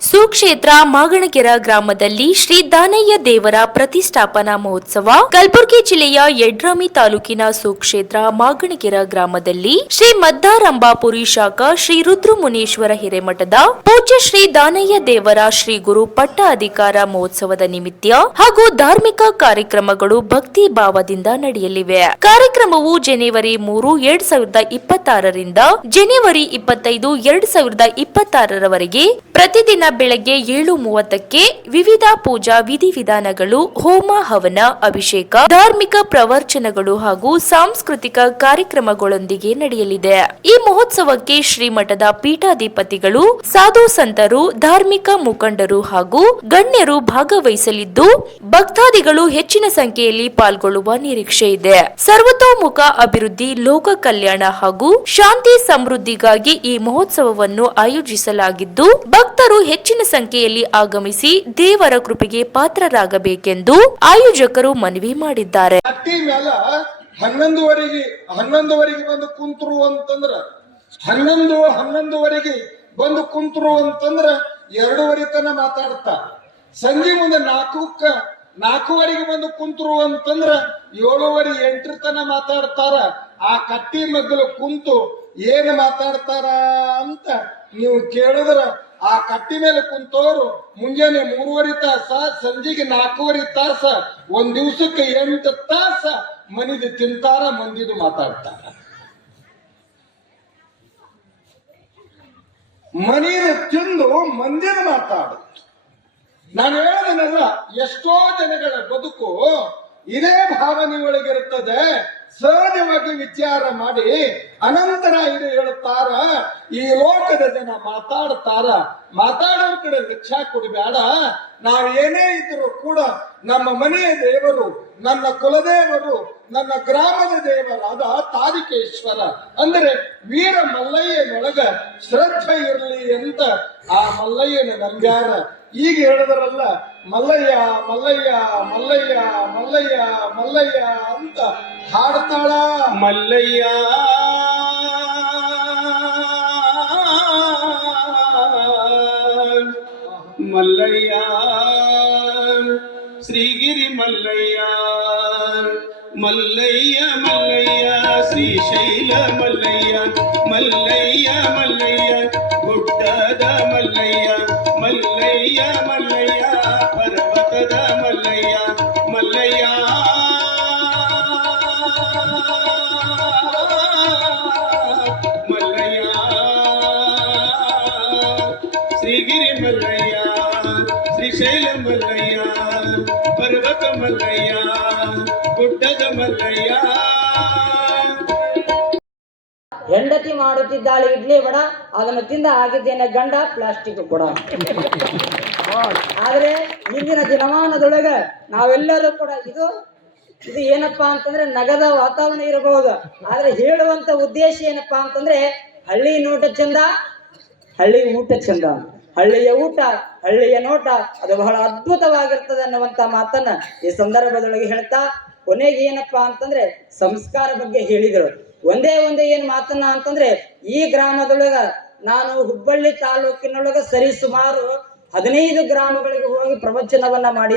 ಸುಕ್ಷೇತ್ರ ಮಾಗಣಗೆರ ಗ್ರಾಮದಲ್ಲಿ ಶ್ರೀ ದಾನಯ್ಯ ದೇವರ ಪ್ರತಿಷ್ಠಾಪನಾ ಮಹೋತ್ಸವ. ಕಲಬುರಗಿ ಜಿಲ್ಲೆಯ ಯಡ್ರಾಮಿ ತಾಲೂಕಿನ ಸುಕ್ಷೇತ್ರ ಮಾಗಣಗೆರ ಗ್ರಾಮದಲ್ಲಿ ಶ್ರೀ ಮದ್ದಾರಂಭಾಪುರಿ ಶಾಖಾ ಶ್ರೀ ರುದ್ರಮುನೇಶ್ವರ ಹಿರೇಮಠದ ಪೂಜ್ಯ ಶ್ರೀ ದಾನಯ್ಯ ದೇವರ ಶ್ರೀ ಗುರು ಪಟ್ಟ ಅಧಿಕಾರ ಮಹೋತ್ಸವದ ನಿಮಿತ್ತ ಹಾಗೂ ಧಾರ್ಮಿಕ ಕಾರ್ಯಕ್ರಮಗಳು ಭಕ್ತಿ ಭಾವದಿಂದ ನಡೆಯಲಿವೆ. ಕಾರ್ಯಕ್ರಮವು ಜನವರಿ 3, 2026ರಿಂದ ಜನವರಿ 25, 2026ರವರೆಗೆ ಪ್ರತಿದಿನ ಬೆಳಗ್ಗೆ 7:30ಕ್ಕೆ ವಿವಿಧ ಪೂಜಾ ವಿಧಿವಿಧಾನಗಳು, ಹೋಮ ಹವನ, ಅಭಿಷೇಕ, ಧಾರ್ಮಿಕ ಪ್ರವಚನಗಳು ಹಾಗೂ ಸಾಂಸ್ಕೃತಿಕ ಕಾರ್ಯಕ್ರಮಗಳೊಂದಿಗೆ ನಡೆಯಲಿದೆ. ಈ ಮಹೋತ್ಸವಕ್ಕೆ ಶ್ರೀಮಠದ ಪೀಠಾಧಿಪತಿಗಳು, ಸಾಧು ಸಂತರು, ಧಾರ್ಮಿಕ ಮುಖಂಡರು ಹಾಗೂ ಗಣ್ಯರು ಭಾಗವಹಿಸಲಿದ್ದು ಭಕ್ತಾದಿಗಳು ಹೆಚ್ಚಿನ ಸಂಖ್ಯೆಯಲ್ಲಿ ಪಾಲ್ಗೊಳ್ಳುವ ನಿರೀಕ್ಷೆ ಇದೆ. ಸರ್ವತೋಮುಖ ಅಭಿವೃದ್ಧಿ, ಲೋಕ ಕಲ್ಯಾಣ ಹಾಗೂ ಶಾಂತಿ ಸಮೃದ್ಧಿಗಾಗಿ ಈ ಮಹೋತ್ಸವವನ್ನು ಆಯೋಜಿಸಲಾಗಿದ್ದು ಭಕ್ತರು ಹೆಚ್ಚಿನ ಸಂಖ್ಯೆಯಲ್ಲಿ ಆಗಮಿಸಿ ದೇವರ ಕೃಪೆಗೆ ಪಾತ್ರರಾಗಬೇಕೆಂದು ಆಯೋಜಕರು ಮನವಿ ಮಾಡಿದ್ದಾರೆ. 11:30 ಬಂದು ಕುಂತರು ಅಂತಂದ್ರ 11:30 ಬಂದು ಕುಂತರು ಅಂತಂದ್ರ 2:30 ತನ ಮಾತಾಡ್ತಾ. ಸಂಜೆ ಮುಂದೆ 4:40 ಬಂದು ಕುಂತರು ಅಂತಂದ್ರ 7:30, 8 ತನ ಮಾತಾಡ್ತಾರ. ಆ ಕಟ್ಟಿ ಮಗ್ಗಲು ಕುಂತು ಏನ್ ಮಾತಾಡ್ತಾರ ಅಂತ ನೀವು ಕೇಳಿದ್ರ, ಆ ಕಟ್ಟಿ ಮೇಲೆ ಕುಂತವರು ಮುಂಜಾನೆ 3:30 ತಾಸ, ಸಂಜೆಗೆ 4:30 ತಾಸ, ಒಂದ್ ದಿವ್ಸಕ್ಕೆ 8 ತಾಸ ಮನಿದು ತಿಂತಾರ, ಮಂದಿದು ಮಾತಾಡ್ತಾರ. ಮನಿದು ತಿಂದು ಮಂದಿನ ಮಾತಾಡು. ನಾನು ಹೇಳೋದನ್ನೆಲ್ಲ ಎಷ್ಟೋ ಜನಗಳ ಬದುಕು ಇದೇ ಭಾವನೆ ಒಳಗಿರುತ್ತದೆ. ಸಹಜವಾಗಿ ವಿಚಾರ ಮಾಡಿ ಅನಂತರ ಇದು ಹೇಳುತ್ತಾರ. ಈ ಲೋಕದ ಜನ ಮಾತಾಡೋರ್ ಕಡೆ ಲಕ್ಷ್ಯ ಕೊಡಬೇಡ. ನಾವೇನೇ ಇದ್ರು ಕೂಡ ನಮ್ಮ ಮನೆಯ ದೇವರು, ನನ್ನ ಕುಲದೇವರು, ನನ್ನ ಗ್ರಾಮದ ದೇವರಾದ ತಾರಿಕೇಶ್ವರ ಅಂದರೆ ವೀರ ಮಲ್ಲಯ್ಯನೊಳಗ ಶ್ರದ್ಧೆ ಇರಲಿ ಅಂತ ಆ ಮಲ್ಲಯ್ಯನ ನಂಬ್ಯಾರ. ಈಗ ಹೇಳಿದ್ರಲ್ಲ, ಮಲ್ಲಯ್ಯ ಮಲ್ಲಯ್ಯ ಮಲ್ಲಯ್ಯ ಮಲ್ಲಯ್ಯ ಮಲ್ಲಯ್ಯ ಅಂತ ಹಾಡ್ತಾಳ. ಮಲ್ಲಯ್ಯ ಮಲ್ಲಯ್ಯ ಶ್ರೀಗಿರಿ ಮಲ್ಲಯ್ಯ ಮಲ್ಲಯ್ಯ ಮಲ್ಲಯ್ಯ ಶ್ರೀಶೈಲ ಮಲ್ಲಯ್ಯ ಮಲ್ಲಯ್ಯ ಮಲ್ಲಯ್ಯ ಗುಡ್ಡದ ಮಲ್ಲಯ್ಯ ಮಲ್ಲಯ್ಯ ಮಲ್ಲಯ್ಯ ಪರ್ವತದ ಮಲ್ಲಯ್ಯ ಮಲ್ಲಯ್ಯ ಮಲ್ಲಯ್ಯ ಶ್ರೀಗಿರಿ ಮಲ್ಲಯ್ಯ ಶ್ರೀಶೈಲ ಮಲ್ಲಯ್ಯ ಪರ್ವತ ಮಲ್ಲಯ್ಯ ಗುಡ್ಡದ ಮಲ್ಲಯ್ಯ. ಹೆಂಡತಿ ಮಾಡುತ್ತಿದ್ದಾಳೆ ಇಡ್ಲಿ ವಡ, ಅದನ್ನು ತಿಂದ ಆಗಿದ್ದೇನೆ ಗಂಡ ಪ್ಲಾಸ್ಟಿಕ್ ಕೊಡ. ಆದ್ರೆ ಇಂದಿನ ದಿನಮಾನದೊಳಗ ನಾವೆಲ್ಲರೂ ಕೂಡ ಇದು ಏನಪ್ಪಾ ಅಂತಂದ್ರೆ ನಗದ ವಾತಾವರಣ ಇರಬಹುದು. ಆದ್ರೆ ಹೇಳುವಂತ ಉದ್ದೇಶ ಏನಪ್ಪಾ ಅಂತಂದ್ರೆ ಹಳ್ಳಿ ನೋಟ ಚಂದ, ಹಳ್ಳಿ ಊಟ ಚಂದ, ಹಳ್ಳಿಯ ಊಟ ಹಳ್ಳಿಯ ನೋಟ ಅದು ಬಹಳ ಅದ್ಭುತವಾಗಿರ್ತದೆ ಅನ್ನುವಂತ ಮಾತನ್ನ ಈ ಸಂದರ್ಭದೊಳಗೆ ಹೇಳ್ತಾ, ಕೊನೆಗೆ ಏನಪ್ಪಾ ಅಂತಂದ್ರೆ ಸಂಸ್ಕಾರ ಬಗ್ಗೆ ಹೇಳಿದರು. ಒಂದೇ ಏನ್ ಮಾತನ್ನ ಅಂತಂದ್ರೆ, ಈ ಗ್ರಾಮದೊಳಗ ನಾನು ಹುಬ್ಬಳ್ಳಿ ತಾಲೂಕಿನೊಳಗ ಸರಿ ಸುಮಾರು 15 ಗ್ರಾಮಗಳಿಗೆ ಹೋಗಿ ಪ್ರವಚನವನ್ನ ಮಾಡಿ